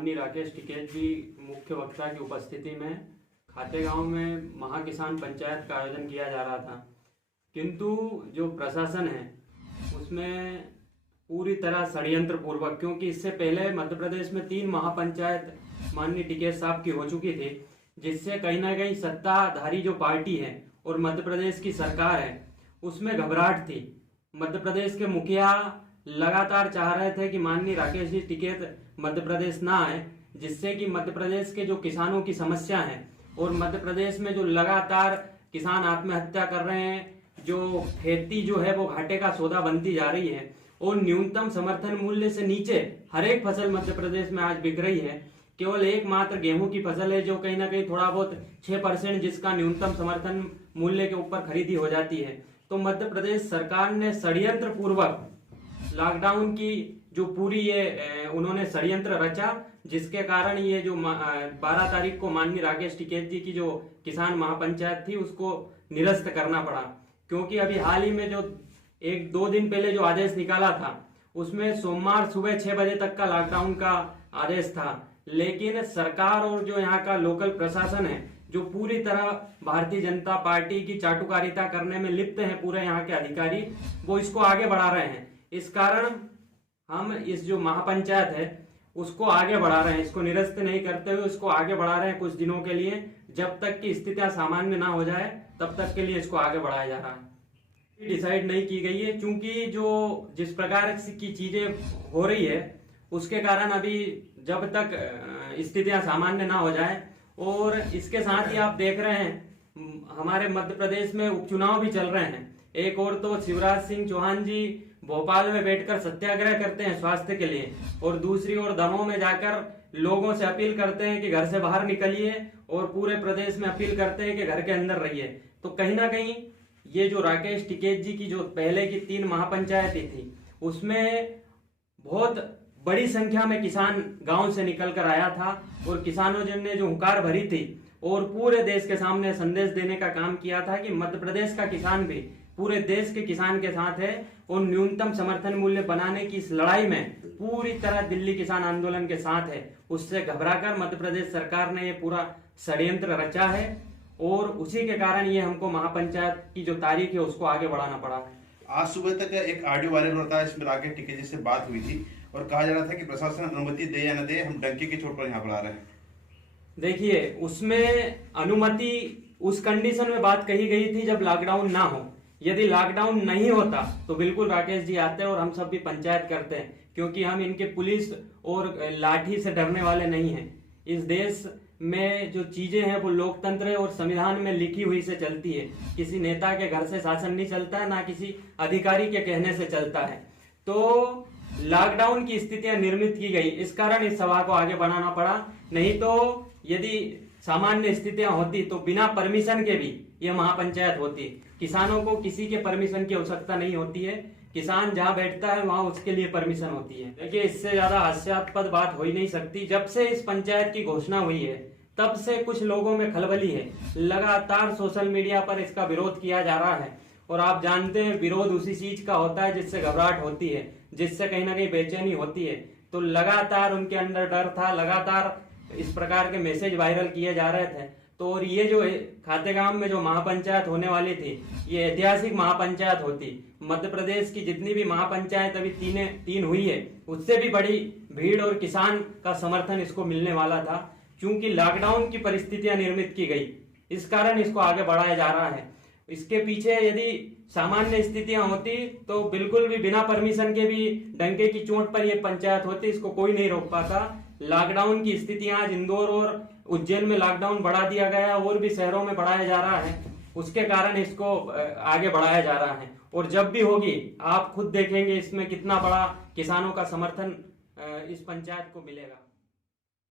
माननीय राकेश टिकैत जी मुख्य वक्ता की उपस्थिति में खातेगांव में महाकिसान पंचायत का आयोजन किया जा रहा था, किंतु जो प्रशासन है उसमें पूरी तरह षड्यंत्र पूर्वक, क्योंकि इससे पहले मध्य प्रदेश में 3 महापंचायत माननीय टिकैत साहब की हो चुकी थी, जिससे कहीं ना कहीं सत्ताधारी जो पार्टी है और मध्य प्रदेश की सरकार है उसमें घबराहट थी। मध्य प्रदेश के मुखिया लगातार चाह रहे थे कि माननीय राकेश जी टिकैत मध्य प्रदेश ना आए, जिससे कि मध्य प्रदेश के जो किसानों की समस्या है और मध्य प्रदेश में जो लगातार किसान आत्महत्या कर रहे हैं, जो खेती जो है वो घाटे का सौदा बनती जा रही है और न्यूनतम समर्थन मूल्य से नीचे हर एक फसल मध्य प्रदेश में आज बिक रही है। केवल एकमात्र गेहूं की फसल है जो कहीं ना कहीं थोड़ा बहुत 6% जिसका न्यूनतम समर्थन मूल्य के ऊपर खरीदी हो जाती है। तो मध्य प्रदेश सरकार ने षड्यंत्र पूर्वक लॉकडाउन की जो पूरी ये उन्होंने षड्यंत्र रचा, जिसके कारण ये जो 12 तारीख को माननीय राकेश टिकैत जी की जो किसान महापंचायत थी उसको निरस्त करना पड़ा। क्योंकि अभी हाल ही में जो 1-2 दिन पहले जो आदेश निकाला था उसमें सोमवार सुबह 6 बजे तक का लॉकडाउन का आदेश था, लेकिन सरकार और जो यहाँ का लोकल प्रशासन है जो पूरी तरह भारतीय जनता पार्टी की चाटुकारिता करने में लिप्त हैं, पूरे यहाँ के अधिकारी वो इसको आगे बढ़ा रहे हैं। इस कारण हम इस जो महापंचायत है उसको आगे बढ़ा रहे हैं, इसको निरस्त नहीं करते हुए इसको आगे बढ़ा रहे हैं कुछ दिनों के लिए, जब तक की स्थितियां सामान्य ना हो जाए तब तक के लिए इसको आगे बढ़ाया जा रहा है। डिसाइड नहीं की गई है, क्योंकि जो जिस प्रकार की चीजें हो रही है उसके कारण अभी जब तक स्थितियां सामान्य ना हो जाए, और इसके साथ ही आप देख रहे हैं हमारे मध्य प्रदेश में उपचुनाव भी चल रहे हैं। एक और तो शिवराज सिंह चौहान जी भोपाल में बैठकर सत्याग्रह करते हैं स्वास्थ्य के लिए, और दूसरी ओर दमोह में जाकर लोगों से अपील करते हैं कि घर से बाहर निकलिए, और पूरे प्रदेश में अपील करते हैं कि घर के अंदर रहिए। तो कहीं ना कहीं ये जो राकेश टिकैत जी की जो पहले की 3 महापंचायतें थी उसमें बहुत बड़ी संख्या में किसान गांव से निकल कर आया था, और किसानों ने जो हुंकार भरी थी और पूरे देश के सामने संदेश देने का काम किया था कि मध्य प्रदेश का किसान भी पूरे देश के किसान के साथ है, और न्यूनतम समर्थन मूल्य बनाने की इस लड़ाई में पूरी तरह दिल्ली किसान आंदोलन के साथ है। उससे घबराकर मध्य प्रदेश सरकार ने ये पूरा षड्यंत्र रचा है, और उसी के कारण ये हमको महापंचायत की जो तारीख है उसको आगे बढ़ाना पड़ा। आज सुबह तक एक ऑडियो वायरल होता है, इसमें राकेश टिकैत जी से बात हुई थी और कहा जा रहा था कि प्रशासन अनुमति दे या न दे, हम डंके की चोट पर यहाँ पर आ रहे हैं। देखिए, उसमें अनुमति उस कंडीशन में बात कही गई थी जब लॉकडाउन ना हो। यदि लॉकडाउन नहीं होता तो बिल्कुल राकेश जी आते और हम सब भी पंचायत करते हैं, क्योंकि हम इनके पुलिस और लाठी से डरने वाले नहीं हैं। इस देश में जो चीजें हैं वो लोकतंत्र है और संविधान में लिखी हुई से चलती है। किसी नेता के घर से शासन नहीं चलता है, ना किसी अधिकारी के कहने से चलता है। तो लॉकडाउन की स्थितियां निर्मित की गई, इस कारण इस सभा को आगे बढ़ाना पड़ा। नहीं तो यदि सामान्य स्थितियां होती तो बिना परमिशन के भी यह महापंचायत होती। किसानों को किसी के परमिशन की आवश्यकता नहीं होती है, किसान जहां बैठता है वहां उसके लिए परमिशन होती है। देखिए, इससे ज्यादा हास्यास्पद बात हो ही नहीं सकती। जब से इस पंचायत की घोषणा हुई है तब से कुछ लोगों में खलबली है, लगातार सोशल मीडिया पर इसका विरोध किया जा रहा है, और आप जानते हैं विरोध उसी चीज का होता है जिससे घबराहट होती है, जिससे कहीं ना कहीं बेचैनी होती है। तो लगातार उनके अंदर डर था, लगातार इस प्रकार के मैसेज वायरल किए जा रहे थे। तो और ये जो खातेगांव में जो महापंचायत होने वाली थी ये ऐतिहासिक महापंचायत होती। मध्य प्रदेश की जितनी भी महापंचायत अभी 3 हुई है उससे भी बड़ी भीड़ और किसान का समर्थन इसको मिलने वाला था, क्योंकि लॉकडाउन की परिस्थितियां निर्मित की गई, इस कारण इसको आगे बढ़ाया जा रहा है। इसके पीछे यदि सामान्य स्थितियां होती तो बिल्कुल भी बिना परमिशन के भी डंके की चोट पर यह पंचायत होती, इसको कोई नहीं रोक पाता। लॉकडाउन की स्थितियां आज इंदौर और उज्जैन में लॉकडाउन बढ़ा दिया गया है, और भी शहरों में बढ़ाया जा रहा है, उसके कारण इसको आगे बढ़ाया जा रहा है। और जब भी होगी आप खुद देखेंगे इसमें कितना बड़ा किसानों का समर्थन इस पंचायत को मिलेगा।